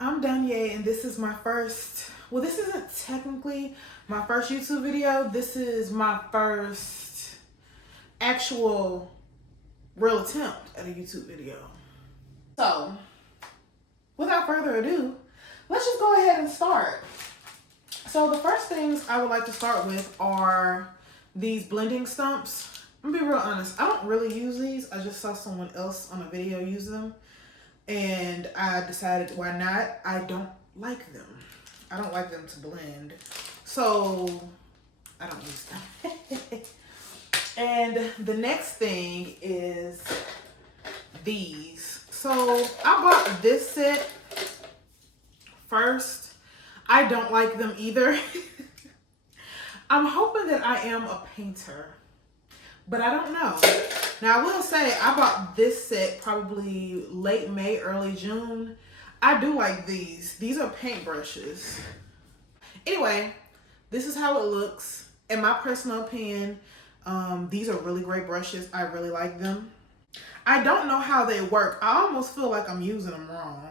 I'm Danye, and this is my first, well, this isn't technically my first YouTube video. This is my first actual real attempt at a YouTube video. So, without further ado, let's just go ahead and start. So the first things I would like to start with are these blending stumps. I'm gonna be real honest, I don't really use these. I just saw someone else on a video use them, and I decided why not. I don't like them. I don't like them to blend, so I don't use them. And the next thing is these. So I bought this set first. I don't like them either. I'm hoping that I am a painter, but I don't know. Now I will say I bought this set probably late May, early June. I do like these. These are paint brushes. Anyway, this is how it looks. In my personal opinion, these are really great brushes. I really like them. I don't know how they work. I almost feel like I'm using them wrong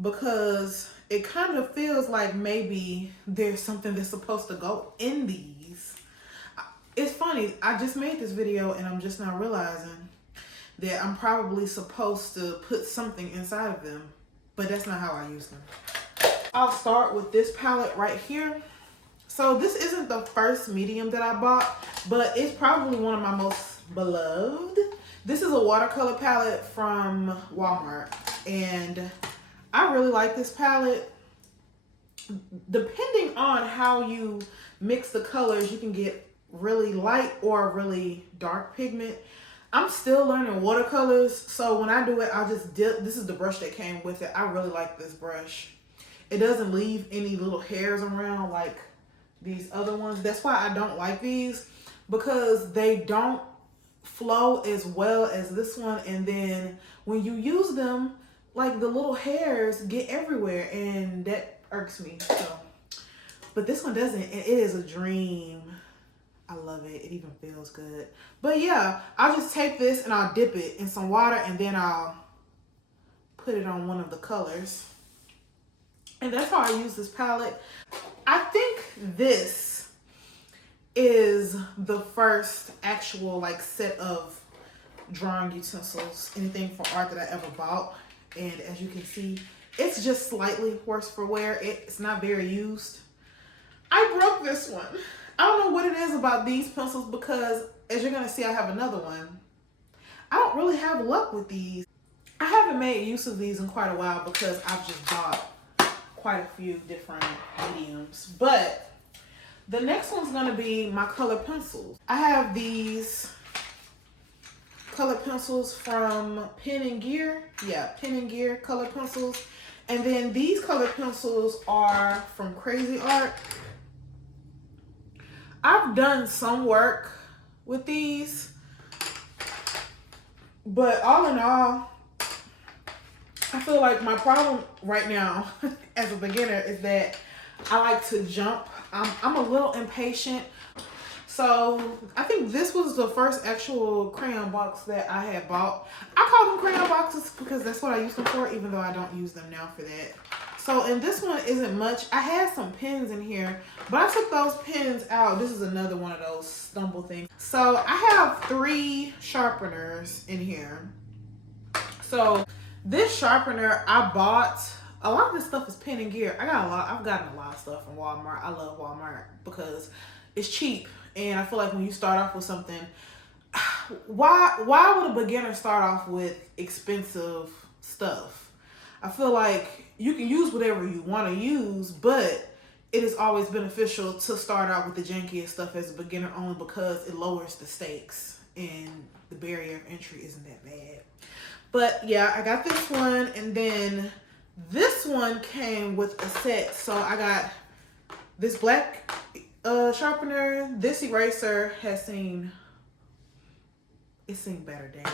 because it kind of feels like maybe there's something that's supposed to go in these. It's funny, I just made this video and I'm just now realizing that I'm probably supposed to put something inside of them, but that's not how I use them. I'll start with this palette right here. So this isn't the first medium that I bought, but it's probably one of my most beloved. This is a watercolor palette from Walmart, and I really like this palette. Depending on how you mix the colors, you can get really light or really dark pigment. I'm still learning watercolors, so when I do it, I'll just dip. This is the brush that came with it. I really like this brush. It doesn't leave any little hairs around like these other ones. That's why I don't like these, because they don't flow as well as this one, and then when you use them, like the little hairs get everywhere, and that irks me. So, but this one doesn't, and it is a dream. I love it. It even feels good. But yeah, I'll just take this and I'll dip it in some water, and then I'll put it on one of the colors. And that's how I use this palette. I think this is the first actual like set of drawing utensils, anything for art, that I ever bought. And as you can see, it's just slightly worse for wear. It's not very used. I broke this one. I don't know what it is about these pencils, because as you're gonna see, I have another one. I don't really have luck with these. I haven't made use of these in quite a while because I've just bought quite a few different mediums. But the next one's gonna be my color pencils. I have these color pencils from Pen and Gear. Yeah, Pen and Gear color pencils. And then these color pencils are from Crazy Art. I've done some work with these, but all in all, I feel like my problem right now as a beginner is that I like to jump. I'm a little impatient. So I think this was the first actual crayon box that I had bought. I call them crayon boxes because that's what I use them for, even though I don't use them now for that. So, and this one isn't much. I had some pens in here, but I took those pens out. This is another one of those stumble things. So I have 3 sharpeners in here. So this sharpener I bought, a lot of this stuff is Pen and Gear. I've gotten a lot of stuff from Walmart. I love Walmart because it's cheap. And I feel like when you start off with something, why would a beginner start off with expensive stuff? I feel like you can use whatever you want to use, but it is always beneficial to start out with the jankiest stuff as a beginner, only because it lowers the stakes and the barrier of entry isn't that bad. But yeah, I got this one, and then this one came with a set. So I got this black sharpener. This eraser has seen better days,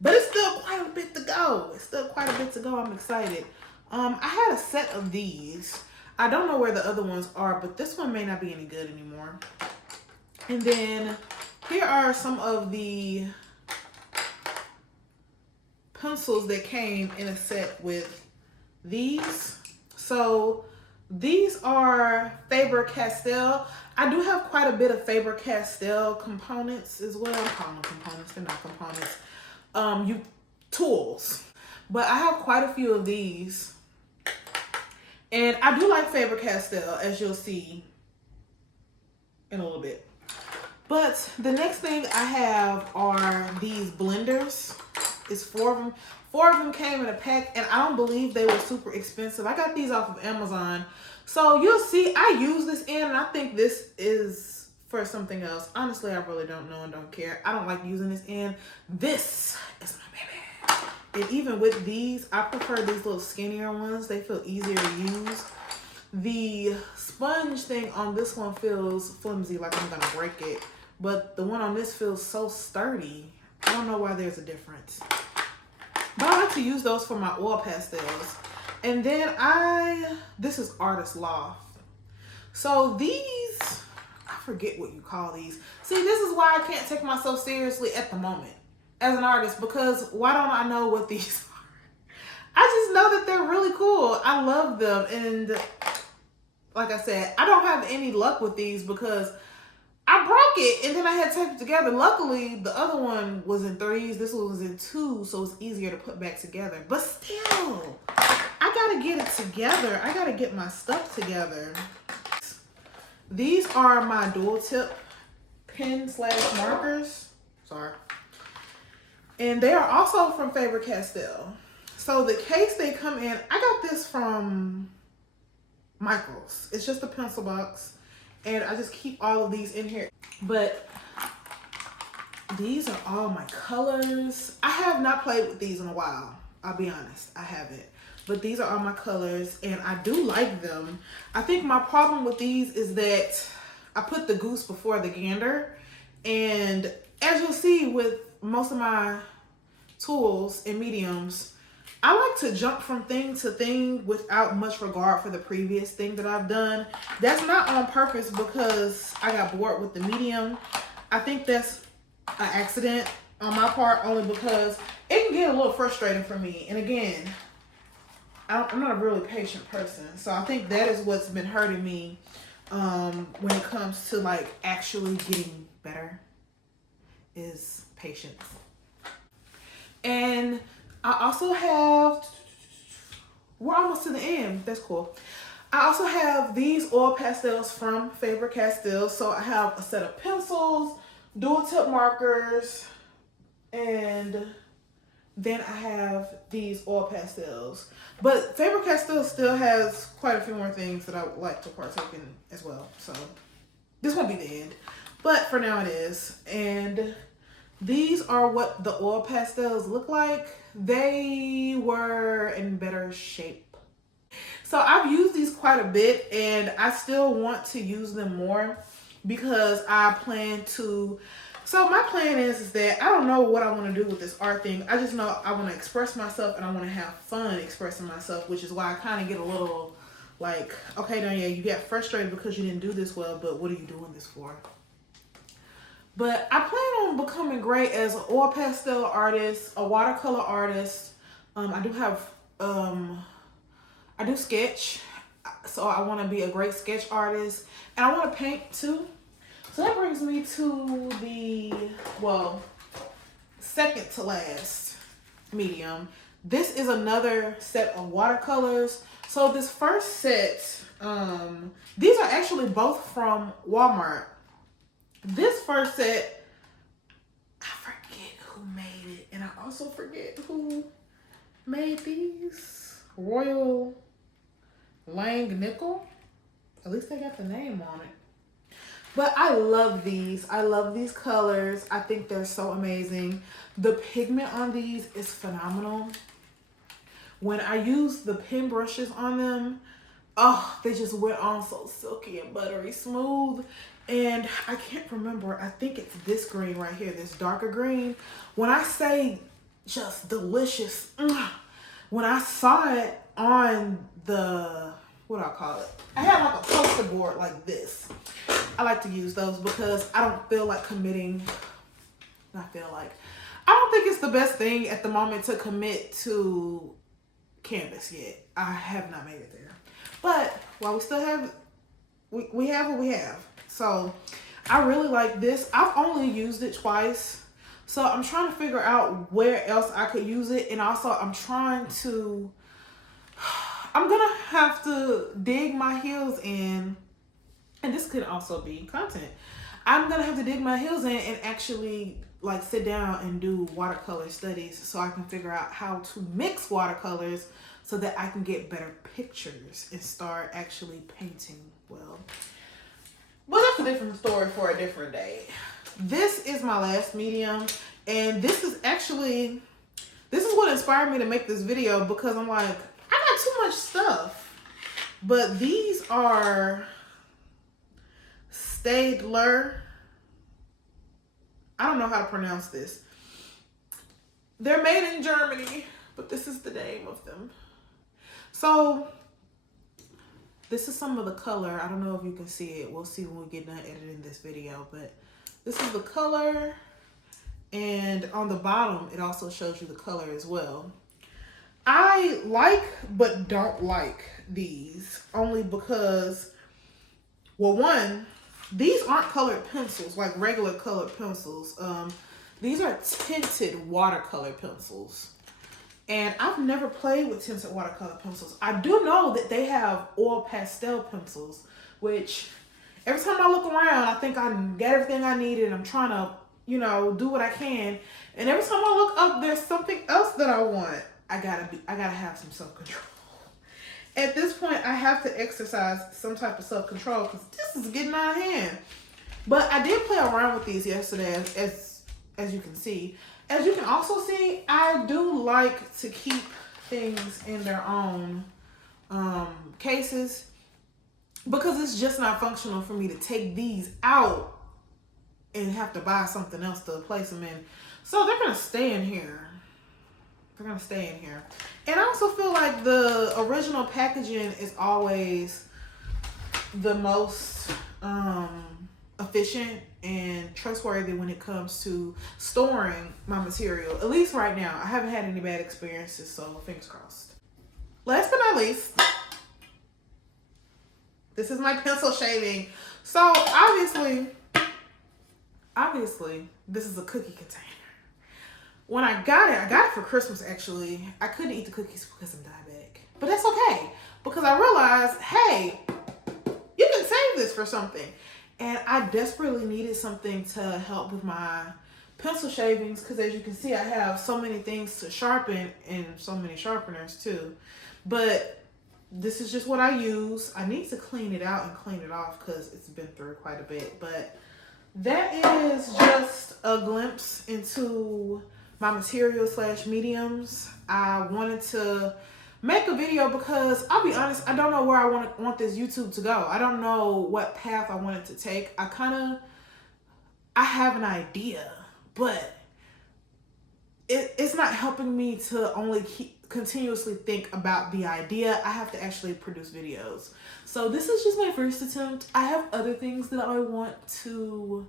but it's still quite a bit to go. I'm excited. I had a set of these. I don't know where the other ones are, but this one may not be any good anymore. And then here are some of the pencils that came in a set with these. So these are Faber-Castell. I do have quite a bit of Faber-Castell components as well. I'm calling them components, they're not components. Tools. But I have quite a few of these. And I do like Faber-Castell, as you'll see in a little bit. But the next thing I have are these blenders. It's 4 of them. 4 of them came in a pack, and I don't believe they were super expensive. I got these off of Amazon. So you'll see I use this and I think this is for something else. Honestly, I really don't know and don't care. I don't like using this in. This is my baby. And even with these, I prefer these little skinnier ones. They feel easier to use. The sponge thing on this one feels flimsy, like I'm gonna break it. But the one on this feels so sturdy. I don't know why there's a difference. But I like to use those for my oil pastels. And then this is Artist Loft. So these, I forget what you call these. See, this is why I can't take myself seriously at the moment as an artist, because why don't I know what these are? I just know that they're really cool. I love them. And like I said, I don't have any luck with these because I broke it and then I had to tape it together. Luckily, the other one was in 3s. This one was in 2, so it's easier to put back together. But still, I gotta get it together. I gotta get my stuff together. These are my dual tip pen / markers. Sorry. And they are also from Faber-Castell. So the case they come in, I got this from Michaels. It's just a pencil box. And I just keep all of these in here. But these are all my colors. I have not played with these in a while. I'll be honest, I haven't. But these are all my colors and I do like them. I think my problem with these is that I put the goose before the gander. And as you'll see with most of my tools and mediums, I like to jump from thing to thing without much regard for the previous thing that I've done. That's not on purpose because I got bored with the medium. I think that's an accident on my part, only because it can get a little frustrating for me. And again, I'm not a really patient person. So I think that is what's been hurting me when it comes to like actually getting better, is patience. And I also have, we're almost to the end. That's cool. I also have these oil pastels from Faber-Castell. So I have a set of pencils, dual tip markers, and then I have these oil pastels. But Faber-Castell still has quite a few more things that I would like to partake in as well. So this won't be the end, but for now it is. And these are what the oil pastels look like. They were in better shape. So I've used these quite a bit and I still want to use them more because I plan to. So my plan is that I don't know what I want to do with this art thing. I just know I want to express myself and I want to have fun expressing myself, which is why I kind of get a little like, okay, now yeah, you get frustrated because you didn't do this well, but what are you doing this for? But I plan on becoming great as an oil pastel artist, a watercolor artist. I do have, I do sketch. So I want to be a great sketch artist. And I want to paint too. So that brings me to the, well, second to last medium. This is another set of watercolors. So this first set, these are actually both from Walmart. This first set, I forget who made it. And I also forget who made these. Royal Langnickel. At least they got the name on it. But I love these. I love these colors. I think they're so amazing. The pigment on these is phenomenal. When I use the pen brushes on them, oh, they just went on so silky and buttery smooth. And I can't remember. I think it's this green right here, this darker green. When I say just delicious, when I saw it on the, what do I call it? I had like a poster board like this. I like to use those because I don't feel like committing. I don't think it's the best thing at the moment to commit to canvas yet. I have not made it there. But while we still have, we have what we have. So I really like this. I've only used it twice. So I'm trying to figure out where else I could use it. And also I'm going to have to dig my heels in. And this could also be content. I'm going to have to dig my heels in and actually like sit down and do watercolor studies so I can figure out how to mix watercolors so that I can get better pictures and start actually painting well. But that's a different story for a different day. This is my last medium, and this is what inspired me to make this video, because I'm like, I got too much stuff. But these are Staedtler. I don't know how to pronounce this. They're made in Germany, but this is the name of them. So this is some of the color. I don't know if you can see it. We'll see when we get done editing this video, but this is the color. And on the bottom, it also shows you the color as well. I like, but don't like these only because, well, one, these aren't colored pencils like regular colored pencils. These are tinted watercolor pencils. And I've never played with tinted watercolor pencils. I do know that they have oil pastel pencils, which every time I look around, I think I got everything I need and I'm trying to, you know, do what I can. And every time I look up, there's something else that I want. I gotta have some self-control. At this point, I have to exercise some type of self-control because this is getting out of hand. But I did play around with these yesterday, as you can see. As you can also see, I do like to keep things in their own cases because it's just not functional for me to take these out and have to buy something else to place them in. So they're going to stay in here. They're going to stay in here. And I also feel like the original packaging is always the most efficient and trustworthy when it comes to storing my material. At least right now. I haven't had any bad experiences, so fingers crossed. Last but not least, this is my pencil shaving. So obviously, this is a cookie container. When I got it for Christmas actually. I couldn't eat the cookies because I'm diabetic. But that's okay, because I realized, hey, you can save this for something. And I desperately needed something to help with my pencil shavings because, as you can see, I have so many things to sharpen and so many sharpeners too. But this is just what I use. I need to clean it out and clean it off because it's been through quite a bit. But that is just a glimpse into my material / mediums. I wanted to make a video because I'll be honest, I don't know where I want this YouTube to go. I don't know what path I want it to take. I have an idea, but it's not helping me to only continuously think about the idea. I have to actually produce videos. So this is just my first attempt. I have other things that I would like to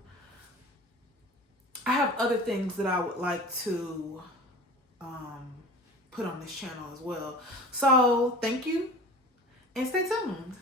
put on this channel as well. So thank you and stay tuned.